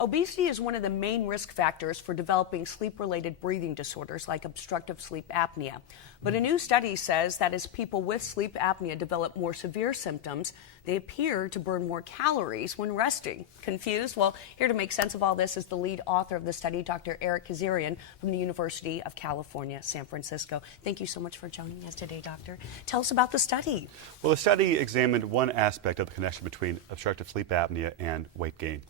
Obesity is one of the main risk factors for developing sleep-related breathing disorders like obstructive sleep apnea. But a new study says that as people with sleep apnea develop more severe symptoms, they appear to burn more calories when resting. Confused? Well, here to make sense of all this is the lead author of the study, Dr. Eric Kazarian from the University of California, San Francisco. Thank you so much for joining us today, Doctor. Tell us about the study. Well, the study examined one aspect of the connection between obstructive sleep apnea and weight gain.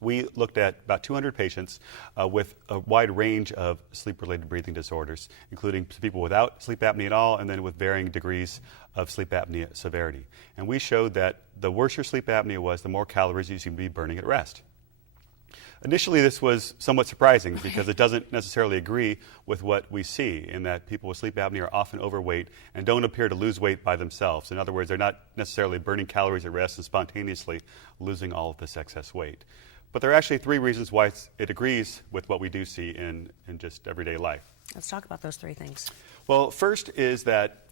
We looked at about 200 patients with a wide range of sleep-related breathing disorders, including people without sleep apnea at all and then with varying degrees of sleep apnea severity. And we showed that the worse your sleep apnea was, the more calories you seem to be burning at rest. Initially, this was somewhat surprising because it doesn't necessarily agree with what we see in that people with sleep apnea are often overweight and don't appear to lose weight by themselves. In other words, they're not necessarily burning calories at rest and spontaneously losing all of this excess weight. But there are actually three reasons why it agrees with what we do see in just everyday life. Let's talk about those three things. Well, first is that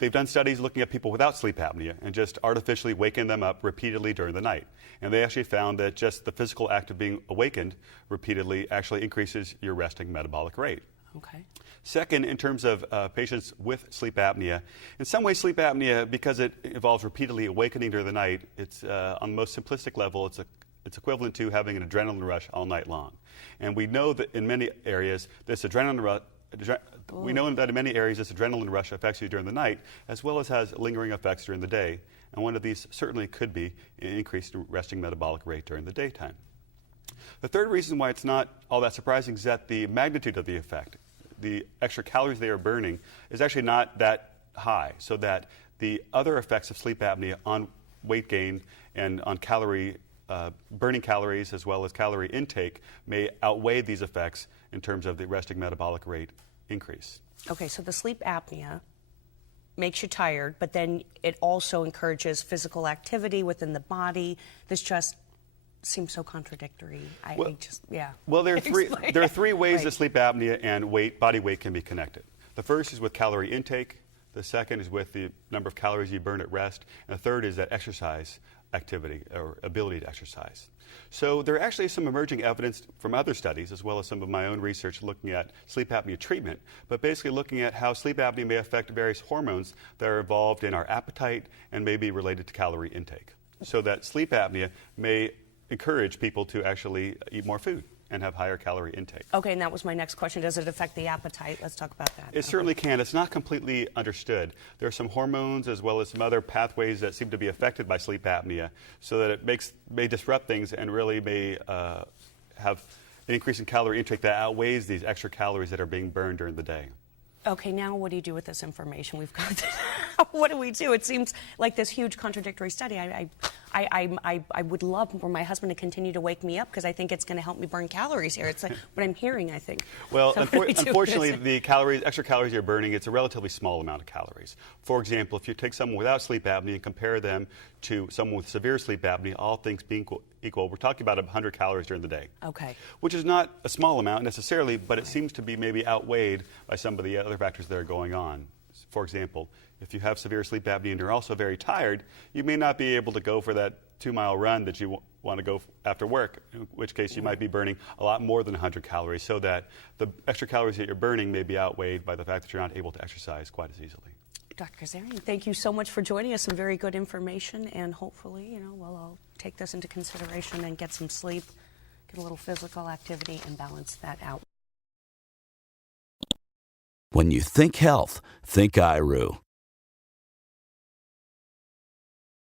they've done studies looking at people without sleep apnea and just artificially waking them up repeatedly during the night. And they actually found that just the physical act of being awakened repeatedly actually increases your resting metabolic rate. Okay. Second, in terms of patients with sleep apnea, in some ways sleep apnea, because it involves repeatedly awakening during the night, it's on the most simplistic level, it's equivalent to having an adrenaline rush all night long. And we know that in many areas, this adrenaline rush affects you during the night, as well as has lingering effects during the day. And one of these certainly could be an increased resting metabolic rate during the daytime. The third reason why it's not all that surprising is that the magnitude of the effect, the extra calories they are burning, is actually not that high, so that the other effects of sleep apnea on weight gain and on burning calories as well as calorie intake may outweigh these effects in terms of the resting metabolic rate increase. Okay, so the sleep apnea makes you tired, but then it also encourages physical activity within the body. This just seems so contradictory. Well, there are three ways Right. that sleep apnea and body weight can be connected. The first is with calorie intake. The second is with the number of calories you burn at rest. And the third is that exercise activity or ability to exercise. So there actually is some emerging evidence from other studies, as well as some of my own research looking at sleep apnea treatment, but basically looking at how sleep apnea may affect various hormones that are involved in our appetite and may be related to calorie intake. So that sleep apnea may encourage people to actually eat more food and have higher calorie intake. Okay, and that was my next question. Does it affect the appetite? Let's talk about that. It certainly can. It's not completely understood. There are some hormones as well as some other pathways that seem to be affected by sleep apnea, so that it may disrupt things and really may have an increase in calorie intake that outweighs these extra calories that are being burned during the day. Okay, now what do you do with this information we've got? What do we do? It seems like this huge contradictory study. I would love for my husband to continue to wake me up because I think it's going to help me burn calories here. It's like what I'm hearing, I think. Well, So unfortunately, the extra calories you're burning, it's a relatively small amount of calories. For example, if you take someone without sleep apnea and compare them to someone with severe sleep apnea, all things being equal, we're talking about 100 calories during the day. Okay. Which is not a small amount necessarily, but it seems to be maybe outweighed by some of the other factors that are going on. For example, if you have severe sleep apnea and you're also very tired, you may not be able to go for that 2-mile run that you want to go after work, in which case you might be burning a lot more than 100 calories, so that the extra calories that you're burning may be outweighed by the fact that you're not able to exercise quite as easily. Dr. Kazarian, thank you so much for joining us. Some very good information, and hopefully, we'll all take this into consideration and get some sleep, get a little physical activity, and balance that out. When you think health, think IRU.